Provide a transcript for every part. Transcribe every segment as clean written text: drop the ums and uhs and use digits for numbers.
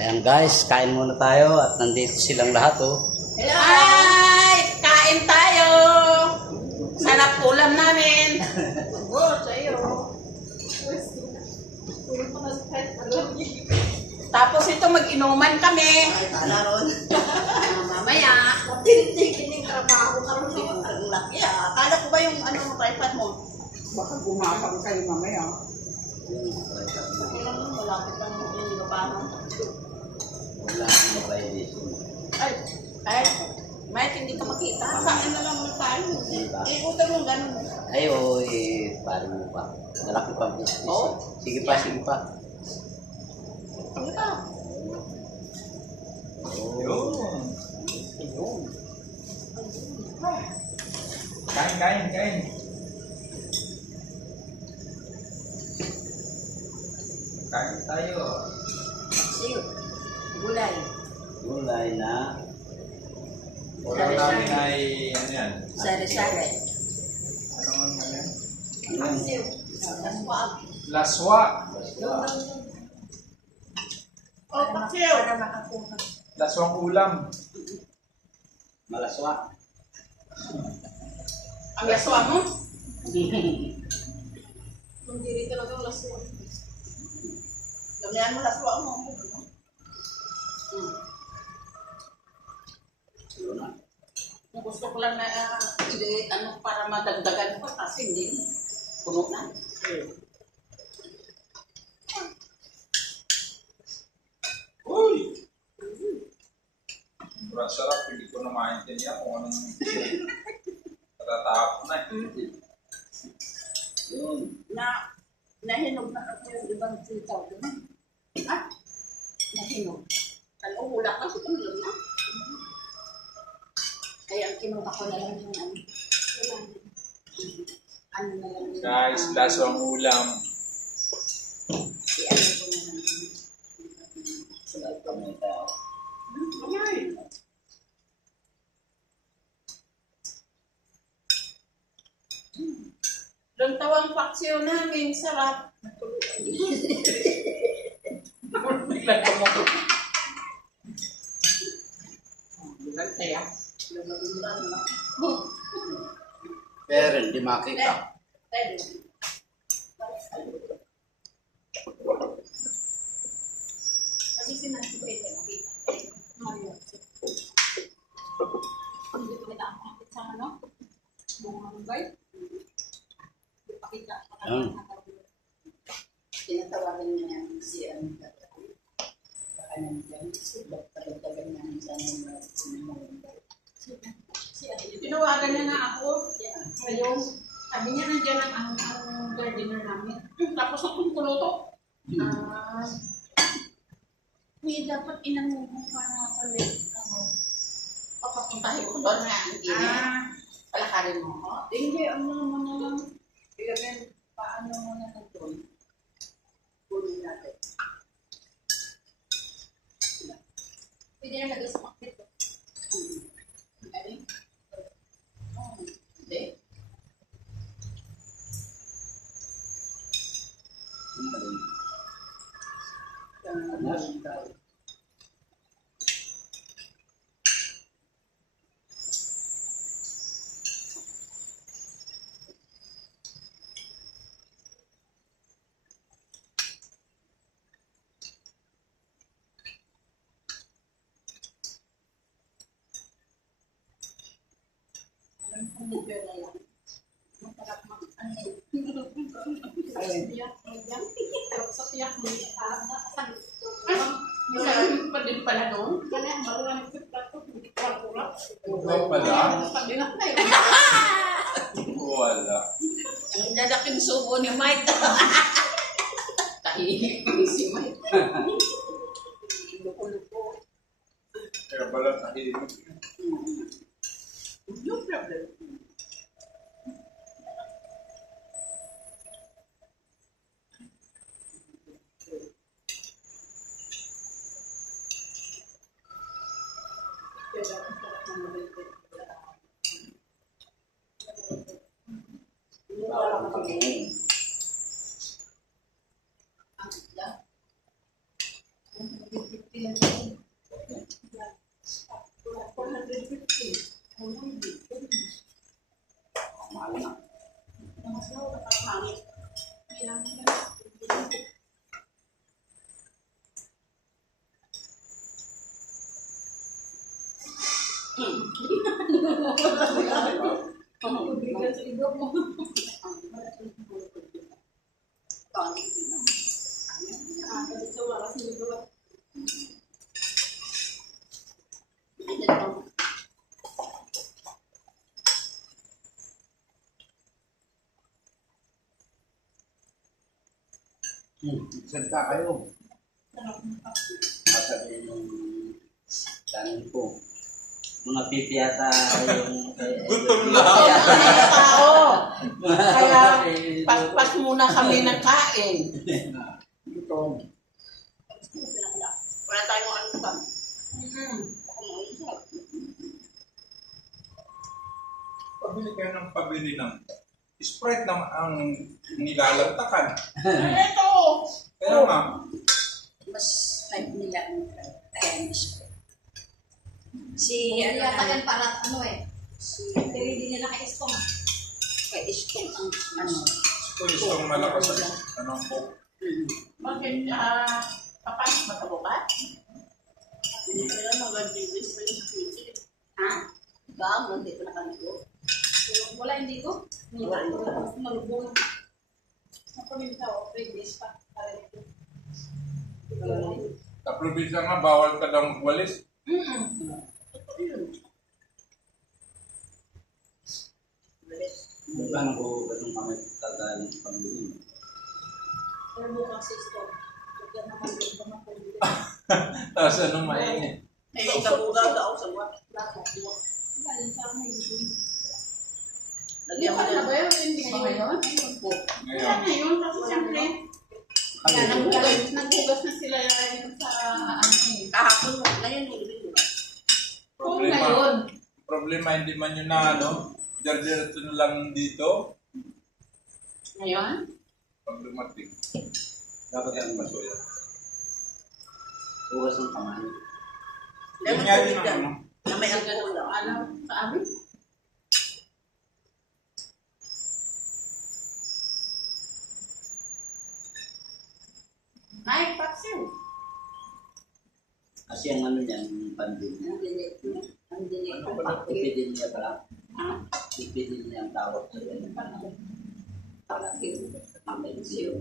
Ayan guys, kain muna tayo at nandito silang lahat oh. Hi! Kain tayo! Sarap ulam namin! Tapos ito mag-inuman kami. Mamaya. Tinitigil yung trabaho karon ang laki. Akala ko ba yung tripod mo? Baka gumapang kayo mamaya. Ilang mo, malapit lang yung inupahan. Wala akong motivation. May hindi ka makita. Kain na lang mo tayo. Ikutan mo ganun. Ay parang mo pa. Malaki pa business. Oo. Sige pa, sige pa. Ano ka? Yun. Kain. Kain tayo. Siyo. Gulay. Gulay na. Ulam namin ay, ano yan? Sari-sari. Ano yan? Ayan. Siyo. Naswag. Laswa. Oh, paksiyo. Para makakuha. Laswang ulam. Malaswa. Ang laswa mo? Hindi rin talagang laswag. Gamihan mo laswag mo. Yun na. Gusto ko lang na para madagdagan ko kasi hindi. Puno na. Uy! Sobrang sarap. Hindi ko na maintindihan kung anong natatapos na. Yun. Nahinog na ako yung ibang sitaw doon. Ha? Nahinog. Ano, wala ka sa tulog na. Kaya ang kinuha ko na lang yung ano na lang yung Guys, laswang ulam. si ano ko na lang. Sarap pa may tao. Doon tawang paksiw namin, sarap. Biglang tumutok. Biglang kaya. Pero hindi makita. Kasi sinasipit ay makita. Mario. Hindi ko kita ang kapit sa ano? Bunga ng bay. Hindi pakita. Ayun. Tinatawagan niya yan si ano. Ano yan? Pagdagan namin sa ano. Si ano. Tinawagan niya na ako. Ngayon, sabi niya nandiyan ang gardener namin. Tapos akong kuluto. May dapat inangungan pa na sa lake. Papapuntahin ko doon na ang palakarin mo. Hindi, ano naman na lang. Ilagay, paano mo na lang doon? Kunin natin. Pwede na lagay sa makit. Hindi. Hindi. Masarap mag-ano. Sa piyak mo. Masarap pa din pala doon. Kaya marunong sa plato. Ikaw pala? Wala. Ang lalaking subo ni Mike. Tahihik si Mike. Luko-luko. Kaya pala tahimik. No problem. Ang isla. Ilan yun? 450. Ano hindi? Mahal na. Mas na wala parang hangit. Ilang bigyan sa iba mo. Kasi sa waras nito. Salita kayo. Masabi yung kanin ko. Mga pipiyata yung... Gutom na. Tao. Kaya paspas muna kami ng kain. Gutom. Wala tayong ano pa. Pabili kayo ng pabili ng Sprite lang ang nilalantakan. Ito! Kaya nga, Mas like nila ang Spring. Si ano Yata na, yan para ano eh. si Pero hindi nila ka-istong. kay Spring ang ano. ito yung malakas ang po. Bakit, papasok ba sa bukas? Hindi ko lang mag-release sa YouTube. Ha? Ba? Hindi ko nakaligo. Wala hindi ko. Wala. Mas malubong. Ako rin tao. Previous pa. Sa probinsya nga, bawal ka daw magwalis. Ito yun. Diba naghuhugas ng kamay kagaling sa pambili? Pero bukas isto. Huwag naman yung pamapulili. Tapos anong mainit? May ikabuga daw sa buwan. Galing sa amin. Lagyan mo Ano na. ba yun? Hindi Ba ngayon? ngayon? Po. Wala Ngayon, na yun. Kasi siyempre, kaya naghugas na sila yung sa ano eh. Kahapon mo. Ngayon mo. Kung Problema. ngayon, problema hindi man yun na ano, diretso na lang dito. ngayon, Pag dumating. Dapat yan masuya. Hugas ng kamay. Yun nga din ang ano. Na may alcohol daw. alam sa amin. Ay, Paxil. Kasi ang ano niyan, yung pandin niya. Ang dinig. Ipidin niya pala. Ipidin niya ang tawag sa yan. Yung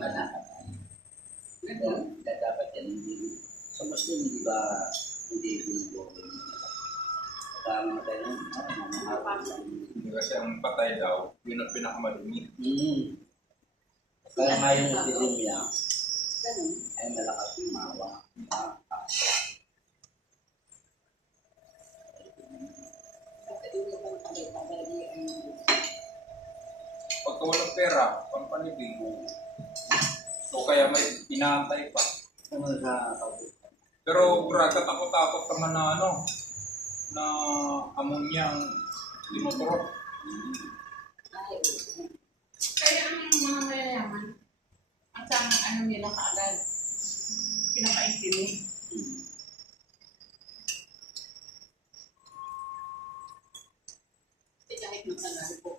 anak. Kaya dapat yan, hindi. Sa Muslim, di ba, hindi ginagawa yun. Kaya mga tayo nun, Hindi kasi ang patay daw, yun ang pinakamadumi. Kaya nga yung ipidin niya, Ganun. ay malakas yung mawa. Pagka walang pera, pampanibig. O kaya may inaantay pa. Ano sa kabutan? Pero katakot-takot naman na ano, na ammonia ang tinuturok. Kaya ang mga mayayaman, ang ano nila kaagad, pinakaintindi. Kasi kahit matagal po.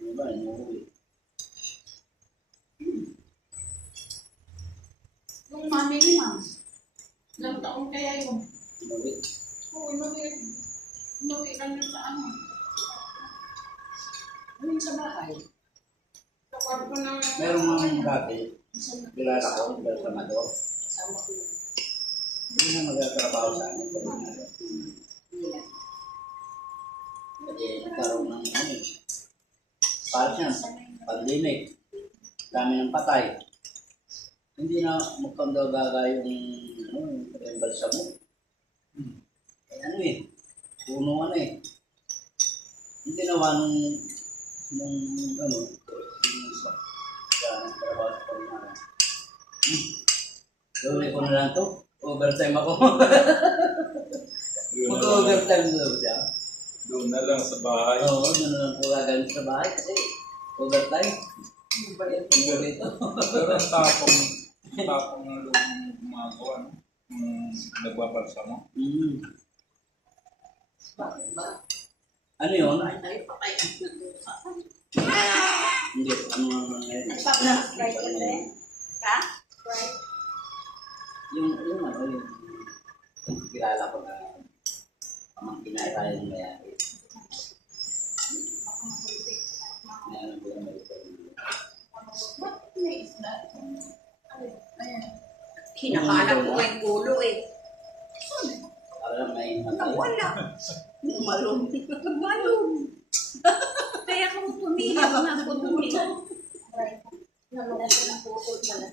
Ano ba, inuwi? Yung mami ni ma'am, ilang taon kaya yun? Inuwi? Oo, inuwi lang yun sa ano. Ano sa bahay? Sa kwarto ng... Meron mga dati, kilala ko, pero sa Mador. Kasama ko yun. Hindi na magkatrabaho sa amin. Nila. Kasi nagkaroon ng ano, parang yan, pandemic. Dami ng patay. Hindi na mukhang daw gaga yung embalsa mo. Ano eh, puno ano eh. Hindi ginawa nung ano, yung isa. Kaya nagtrabaho sa pangalaman. Gawin ko na lang to. Overtime ako. Mag-overtime na daw siya. Doon na lang sa bahay. Oo, doon na lang po gagawin sa bahay kasi overtime. Ang galit. Pero ang tapong tapong ng loob ng gumagawa, no? Nagbabalsa mo. Bakit ba? Ano yun? Tayo patay ang nag-uusapan. Hindi, ano nga ngayon? Nagpapa-sprite ka rin? Ha? Sprite? Yung ano, yung kilala ko na pamangkin na tayo ng mayari. Mayroon ko yung Bakit may isda? Ayan. Hinahanap ko yung ulo eh. alam na yung matay. Wala. Malum. Malum. Kaya kung tumili na ako tumili. Sprite. Nalunod ko ng putol pala.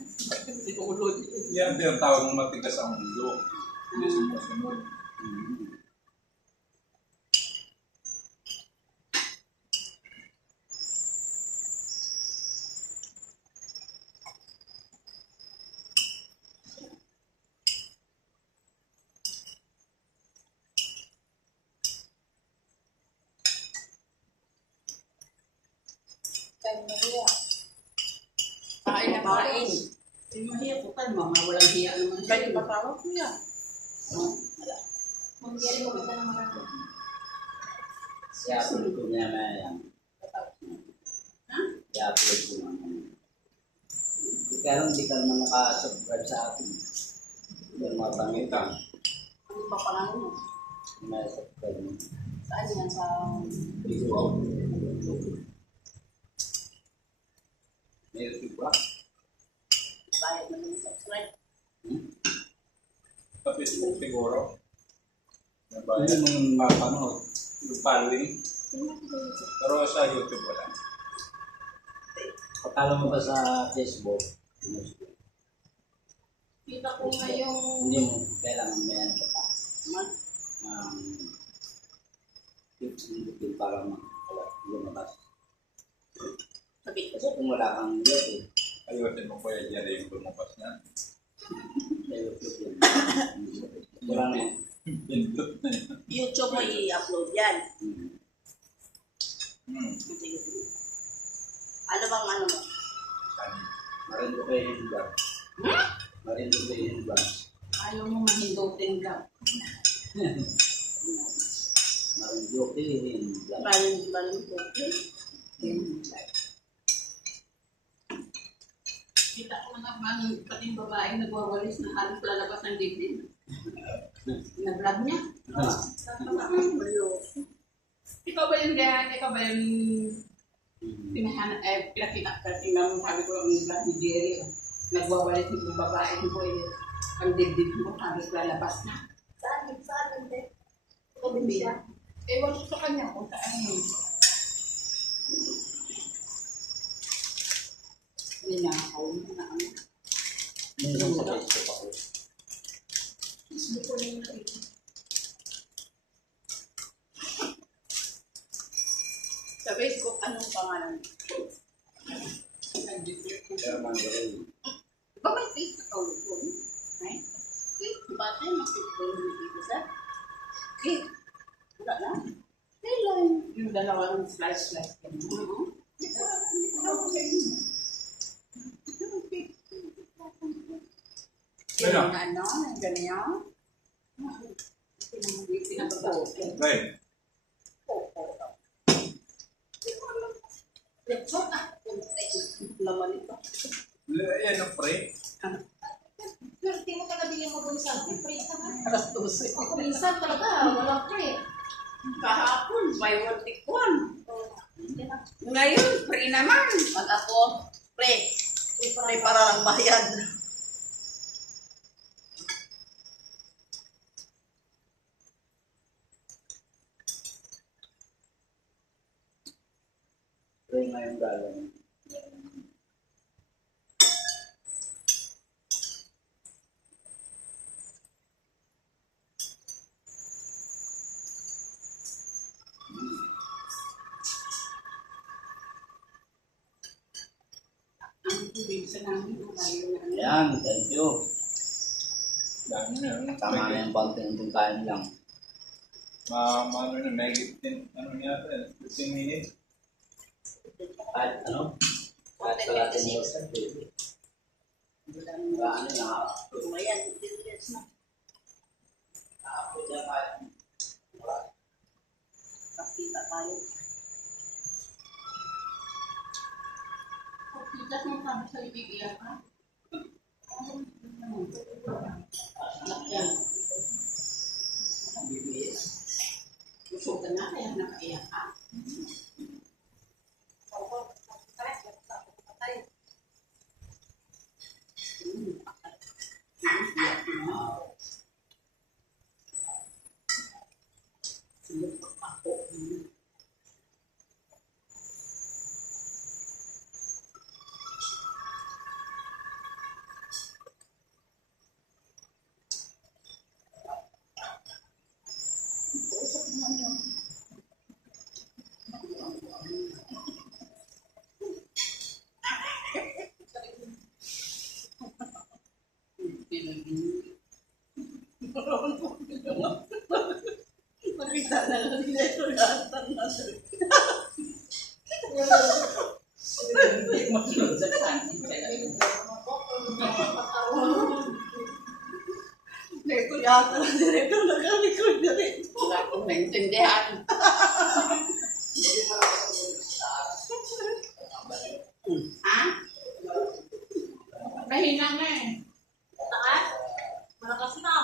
Ulod. Yan din ang tawag ng matigas ang mundo. Hindi sumusunod. Kaya Maria. Kain na kain. Yung mahiya po kan, mga walang hiya naman siya. Kaya patawag ko yan. Mangyari ko ka naman ako. Siya upload ko niya na yan. Siya upload ko naman. Kaya lang hindi ka naman naka-subscribe sa akin. Yung mga pangitang. Ano ba pangalan mo? May subscribe mo. Saan yan? Sa Facebook. May YouTube ba? bayad na naman subscribe. Sa Facebook siguro. Hindi Nabayad. mo mapanood. Yung following. Pero sa YouTube wala. Pakala mo ba sa Facebook? Kita ko nga yung Hindi mo kailangan may ano pa. YouTube para lumabas. Sabi ko, Kasi kung wala kang YouTube, Ayusin mo ko yan dyan yung lumabas na. may YouTube yun. Wala na yun. Pindot na yan. YouTube mo i-upload yan. Sige. Ano bang ano mo? Saan? Marindo kayo yung vlog. Marindo kayo yung vlog. ayaw mo mahindutin ka. Marindo kayo yung vlog. Baling po. Kita ko nga bang pating babae nagwawalis na halos lalabas ng dibdib. Na-vlog niya. Ikaw ba yung ganyan? Ikaw ba yung pinahanap, pinakita ka, tingnan mo, sabi ko yung vlog ni Jerry, nagwawalis yung babae mo, ang dibdib mo, halos lalabas na. Saan? Saan? Hindi. Probinsya. Ewan ko sa kanya kung saan yun. Ninakaw mo na ano. Minsan sa Facebook ako. Hindi ko rin nakita. Sa Facebook, anong pangalan? Herman Gorel. Ba may Facebook ako doon? Right? Facebook ba tayo? Mag-Facebook dito sa? Okay. Wala na. Kailan? Yung dalawang slice-slice ka mo. Yung ano, yung ganyan. Right. Laman ito. Ayan ang pre. Pero di mo ka nabili mo dun sa pre ka na. Alas 12. Ako minsan talaga, wala pre. Kahapon, buy one take one. Ngayon, free naman. Pag ako, free. Free para lang bayad. Pero ngayon galang. Ang tubig sa namin, ayaw na ano. Ayan, thank you. Dami na. Tama na yung konting kain lang. Ano na, may 15, ano niya, 15 minutes. Kahit ano? Kahit kalating oras na pwede. Wala Ano na, Tumayan, 15 years na. ako dyan kahit Nakita tayo. Kita mo sabi sa iiyak ka. Anak yan. BBS. Gusto ka na kaya nakaiyak ka. Makita na lang nila ito lahat ng Hindi mo sunod sa kanin. Dito yata na direkto nag-record na rin. Wala akong naintindihan. Ha? Mahina na eh. Taas? Malakas na.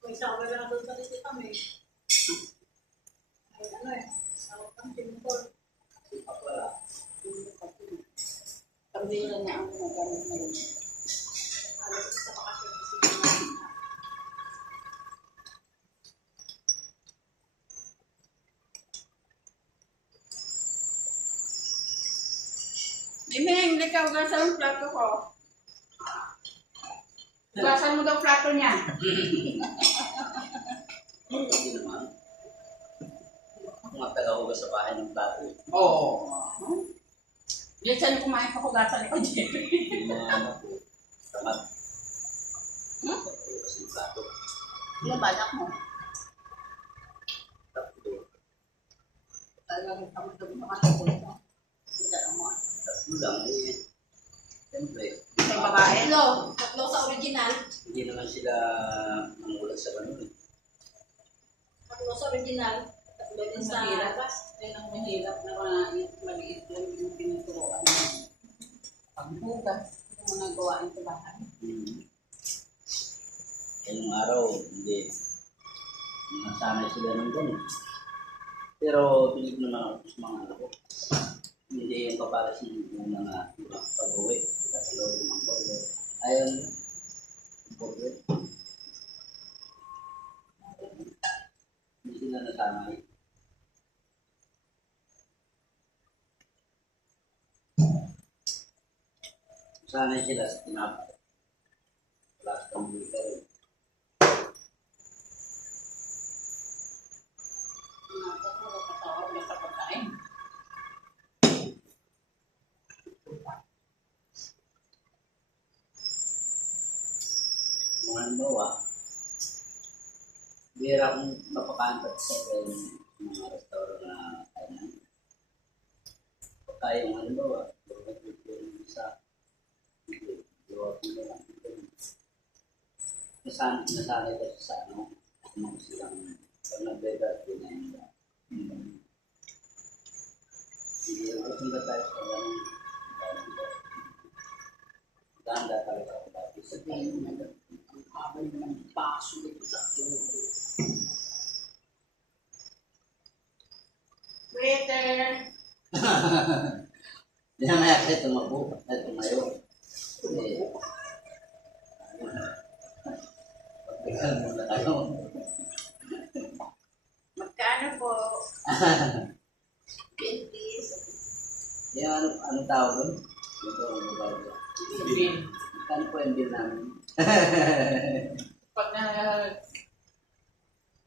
May shower na doon sa lisita kami. Ay, ano eh. Tawag kang pinutol. Pambira na ang nagamit na yun. Alas sa bakasyon kasi mga Miming, ikaw ugasan ang plato ko. Ugasan mo daw plato niya. Hindi naman. Ako nga taga-hugas sa bahay ng plato. Oo. Diyan saan kumain pa hugasan ko, Jerry. Yung mga ano ko, tamad. Hugas ng plato. Ilang balak mo? Tatlo. Talagang tamad-tamad na katapos mo. Hindi mo. Tatlo lang eh. Siyempre, May babae. Tatlo sa original. hindi naman sila nangulat sa ganun eh. Tatlo sa original. Tatlo din sa Mahirap. labas. Yan ang mahirap na maliit lang yung tinuturoan mo. Pagbugas, yung mga gawain sa bahay. Ngayong araw, hindi. Nasanay sila ng ganun. Pero pinig naman ako sa mga anak ko. Hindi yung paparas ng mga pag-uwi. Kasi lolo ng bordo. Ayun, bordo. Hindi sila nasanay. Sanay sila sa tinapay. Wala sa pambili ka rin. Nakakatawa na sa pagkain. Mga halimbawa, bihira akong mapakantat sa mga restaurant na ano. Pagka yung halimbawa, yung isa, gawa ko na lang. Nasanay kasi sa ano, mga silang pag nag-beda, pinahingga. Hindi ako punta tayo sa ganun. Ganda talaga ako dati sa Sabihin mo na ang habal ng baso dito sa ulo. Waiter! Hindi na kaya kayo tumapo at tumayo. Eh, pagbigal mo na kayo. Magkano po? 20. Yung ano tawag doon? Ito ang mababa. Bill. Kano po yung bill namin?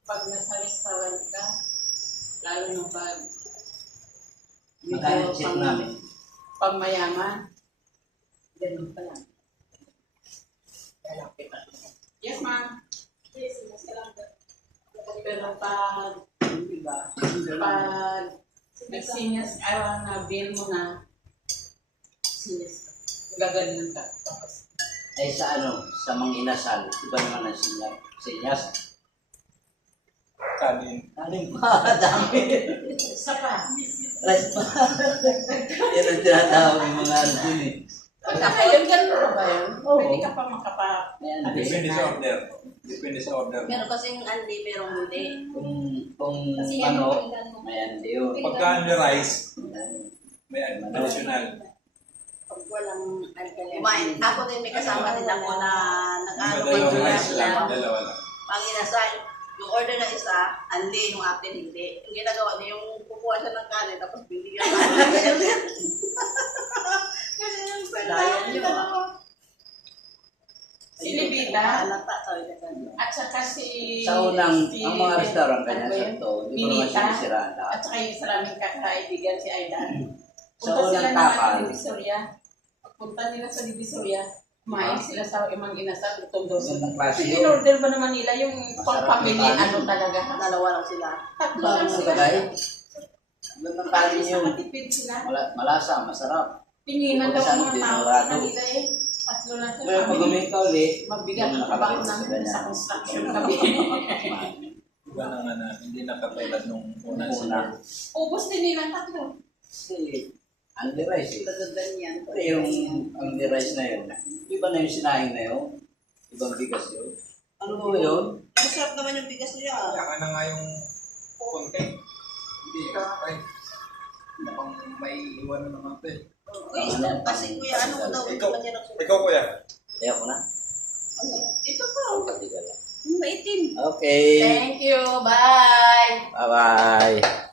Pag nasa restaurant ka, lalo na pag Magkano check namin? pag mayaman, ganun pa lang. Lalapit pa. Yes, ma'am. Yes, mas kailangan. Pero pag, di ba, pag nag-seniors, ayaw na bill mo na, seniors ka. gaganon ka. Tapos, Eh sa ano, sa mga inasal, iba naman ang sinyas. Kanin. Kanin pa, dami. isa pa. Rice pa. Yan ang tinatawag yung mga ano dun eh. Pagka yun, ganun pa ba yun? Oo. Pwede ka pa makapa... Yan, Depende sa order. Depende sa order. Meron kasing andi, merong hindi. kung Kasi yan ano, yung pinggan mo. ayan, di yun. Pagka only rice, Ayan. may additional. Pag walang alkaline. Kumain. Ako din may kasama din ako na nag-ano Dalawang pa rice lang. Dalawa lang. Pag inasal, yung order ng isa, andi, yung akin hindi. Yung ginagawa niya, yung kukuha siya ng kanin, tapos bibigyan ka. Kasi yung Dahil yun, Sinibita. Alata, sabi ka dyan. At saka si... Sa unang, si- ang mga restaurant ano kanya ba sa yun? to, di ko naman Binita. sinisiraan lahat. At saka yung isa naming kakaibigan si Aidan. Sa Punta sila unang ng takal, Divisoria. Pagpunta nila sa Divisoria, kumain sila sa imang inasal, gutom daw sila. unang klase Kasi yun. in-order ba naman nila yung for Masarap family, yung kanin. ano talaga? Dalawa lang sila. Tatlo lang Bagong sila. lagay. Unang kanin yun. Matipid sila. Malasa, masarap. Tinginan daw Isang ang mga tao dinurado. sa kanila eh. Tatlo lang sila. Ngayon, pag Kami, uming ka ulit, mabigat yung ang trabaho nakalagay sa namin ganyan. sa construction kami. Iba na nga na, hindi na katulad nung una. Una. Ubus din nilang tatlo. Kasi, Andy rice eh. Dadadan yan. Pero yung Andy rice na yun, iba na yung sinaing na yun. Ibang bigas yun. Ano ba yun? Masarap naman yung bigas nila. Kaya na nga yung konti. Hindi ka, ay. Mukhang may iwan na naman ito eh. Uy, kasi kuya, ano daw? Ikaw, Kanya ng suka. ikaw kuya. Kaya ko na. Ito po. Patigal lang. Yung maitim. Okay. Thank you. Bye. Bye-bye.